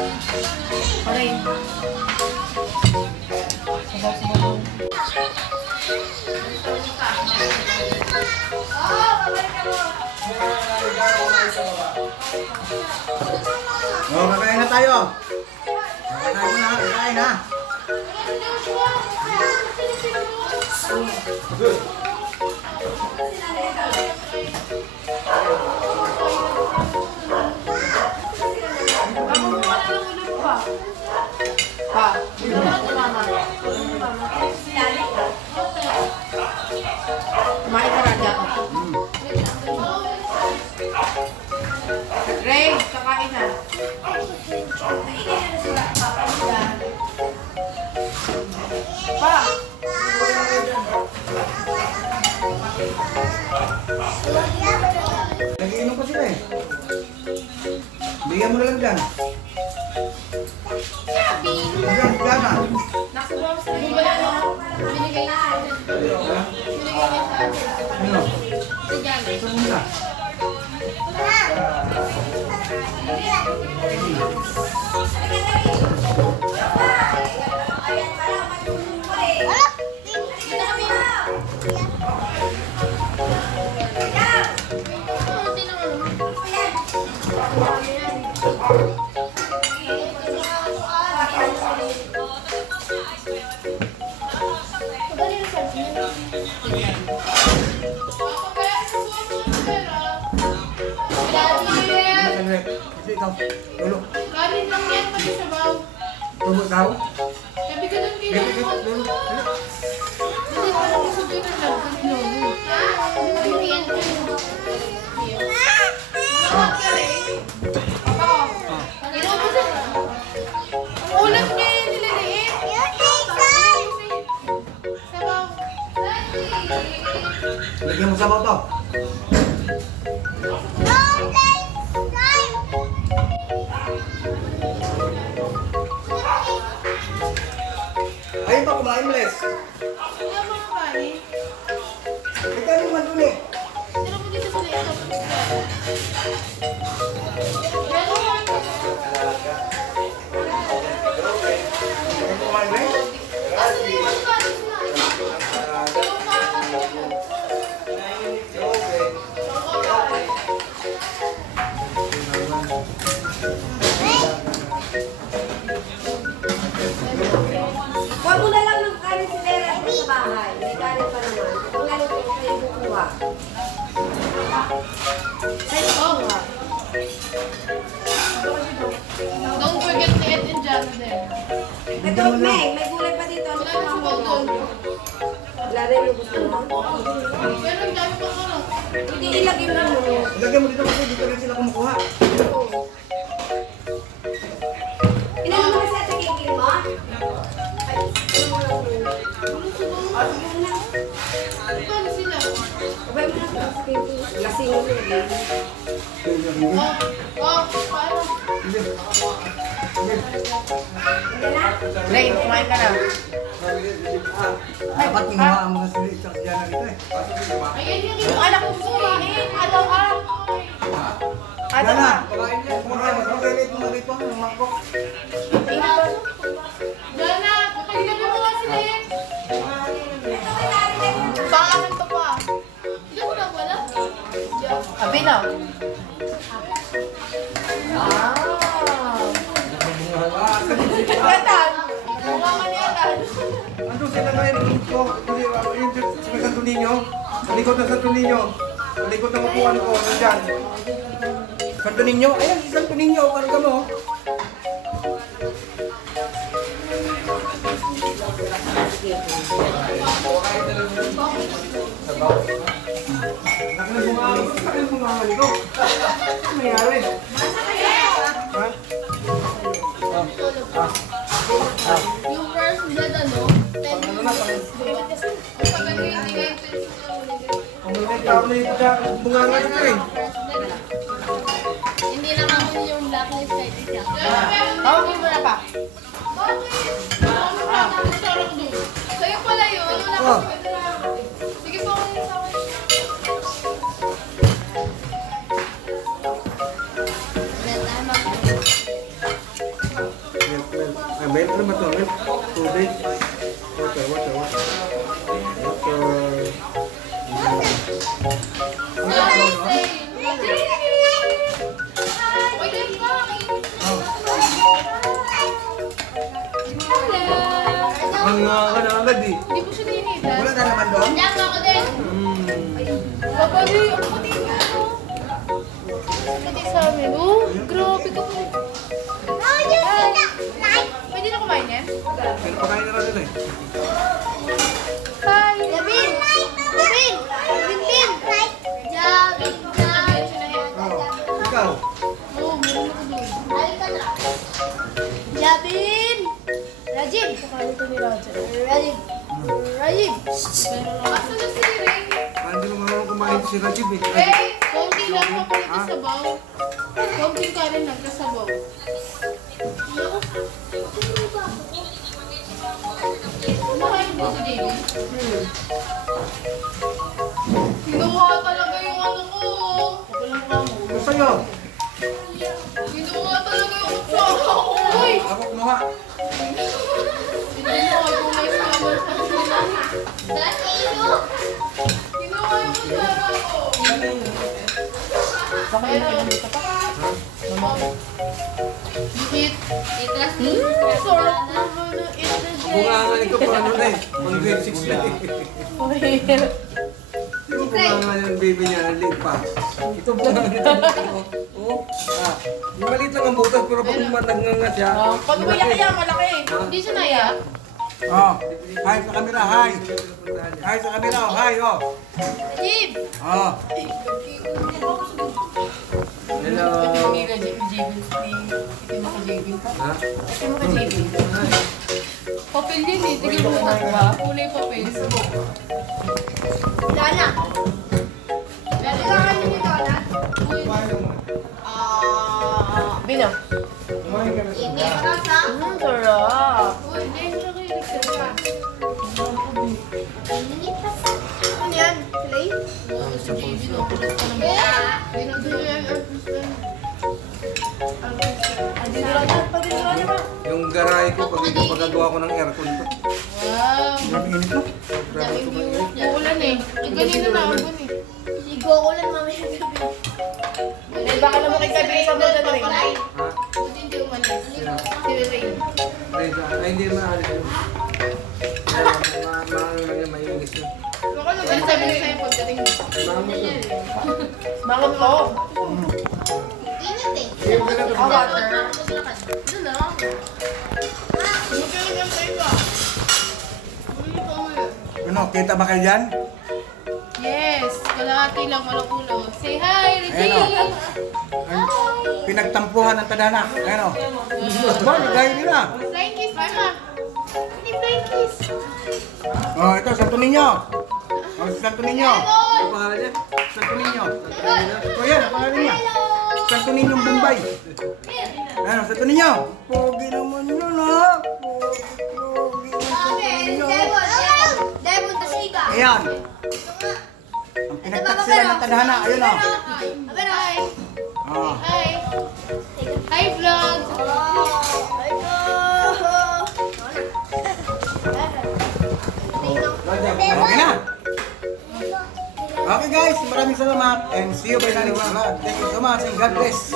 Paray. Sabaw-sabaw. Oh, kakain na tayo. Kakain na, kakain na. Good. Pa. Kumain ka radya ako. Ray, kakain na. Pa. Nagiinom pa sila eh. Bigyan mo na lang dyan. Dyan, dyan na. Nakasabaw sa wala na. Binigay na. Binigay niya sa atin. Ano? Sa dyan. Ito muna. Ikaw, lolo. Kanin lang yan, pati sabaw. Tubo ikaw? Sabi ka doon kayo. Lolo. Hindi, parang gusto ko na lang. Hindi yan. Ulam niya yung nililiit. Sabaw. Lagyan mo sabaw to. Ayun pa kumain, Bless. Ayaw mo yung kanin. Ikaw naman dun eh. Tira mo dito sa ito. Ayun pa kumain, Bless. Huwag mo na lang ng kanin si Vera sa bahay. May kanin pa naman. Kung ano ko kayo kukuha. Sa'yo kukuha. Don't forget to eat in jam there. Ito, Meg. May gulay pa dito. Ano Wala pa na mo? sabaw doon. Wala rin yung gusto mo. Pero ang dami pang ano. Hindi ilagay mo mo. Ilagyan mo dito kasi dito rin sila kumukuha. Ilan mo na sa ate kiking mo? Ay, ano mo lang mo? Ano mo na? Paano sila? Abay mo na sa kiking. Lasing mo na. Paano? Ray, kumain ka na. Dapat kinuha ang mga sili sa dyan na ito eh. Ayan yung anak ko kumain. Adaw ka. Yan na. Mag-relate mo na rito ang mangkok. Dana, paggabi mo nga sila yan. Pangalan to pa. Hindi ko na wala. Abi na. Katan. Mga maniatan. Ando sila ngayon ng ko. Yung sa Santo Niño. Sa likod ng Santo Niño. Sa likod ng upuan ko. Nandyan. Santo Niño. Ayan si Santo Niño. Karga mo. Laki na bungangan ko. Laki na bungangan ko. Ano nangyari? Ha? Yung first blood ano? Ano na? Pag-ibigay Kung may tao na ito siya, bungangan ito eh. hindi lang ako yung blacklist kahit isa. Tawagin mo na pa. Bakit? Ano pa? Nakasarap doon. Sa'yo pala yun. Oh. Sige po ako sa akin. Milk? Ano ba ito? Milk? Tubig? Water. Water. Ang agad eh. Hindi ko siya ninitan. Wala na naman doon? Yan ako din. Babali, ang puti niya, no? Puti sa amin. Oh, grabe ka po. Pwede na kumain yan? Pero pakain na rin eh. Hi! Gabin! Gabin! Gabin! Gabin! Ikaw? Oo, meron ako doon. Gabin! Rajib! Pakalo ito ni Rajib. Rajib! Rajib! Asa na si Ray? Hindi mo marunong kumain si Rajib eh. Ray! Konti lang papalit sa sabaw. Konting kanin lang sa sabaw. Kumakain mo si David? Ginawa talaga yung ano ko. Walang kamo. Ano sa'yo? Ginawa talaga yung kutsara ko. Uy! Ako kumuha. Hindi mo ako may scammer sa sila. Ginawa yung kutsara ko. Baka yung pinamita pa? Eat. Sarap naman ng eat na Bungangan ito pa ano na eh. Pang grade 6 na eh. Yung bungangan yung baby niya, late pa. Ito bungangan ito. Oo. Yung maliit lang ang butas pero pag nagnganga siya. Pag umiyak niya, malaki. Hindi siya naiyak. Oh, hi sa camera, hi. Hi sa camera, oh, hi, oh. Jib! Oh. Hello. Hindi ka Jibin. Hindi mo ka Jibin pa. Ha? Hindi mo ka Jibin. Papel yun eh. Tigil mo na. Kulay papel. Dana. Kailangan niyo Dana. Bina. Kumain ka na sa Sarap. Uy, hindi mo na kayo nagsalita. Ano yan? Play? Oo, si Jibin. Kulit ka naman. Binudin yan. yung garay ko pag ito pagagawa ko ng aircon to. Wow. Grabe init no? Daming viewers niya. Uulan eh. Yung ganito na ako eh. Sigo ko lang mamaya gabi. Eh, baka naman kay Gabriel sa mga na rin. Ha? Buti hindi umalis. Si Ray. Ay, hindi maalis yun. Maano lang yung mainis yun. Baka naman sabi niya sa'yo pagdating mo. Maamo to. Bakit po? Init eh. Yung ka na to. Water. Doon na. Magkano lang tayo ba? Ano, kita ba kayo dyan? Yes. Kalahati lang, walang ulo. Say hi, Ricky! Ayan o. Pinagtampuhan ng tadhana. Ayan o. Ba, nagaya nila. Flying kiss, mama. Hindi flying kiss. Oh, ito, Santo Niño. Oh, Santo Niño. Ano pangalan niya? Santo Niño. Oh, yan, ang pangalan niya. Santo Niño Bombay. Ayan, Santo Niño. Pogi naman yun, ha? Pogi naman Santo Niño. Devon to Siga. Ayan. Ang pinagtag sila ng tadhana. Ayun o. Hi. Oh. Hi. Hi, vlog. Okay na. Okay guys, maraming salamat and see you by the next vlog. Thank you so much and God bless.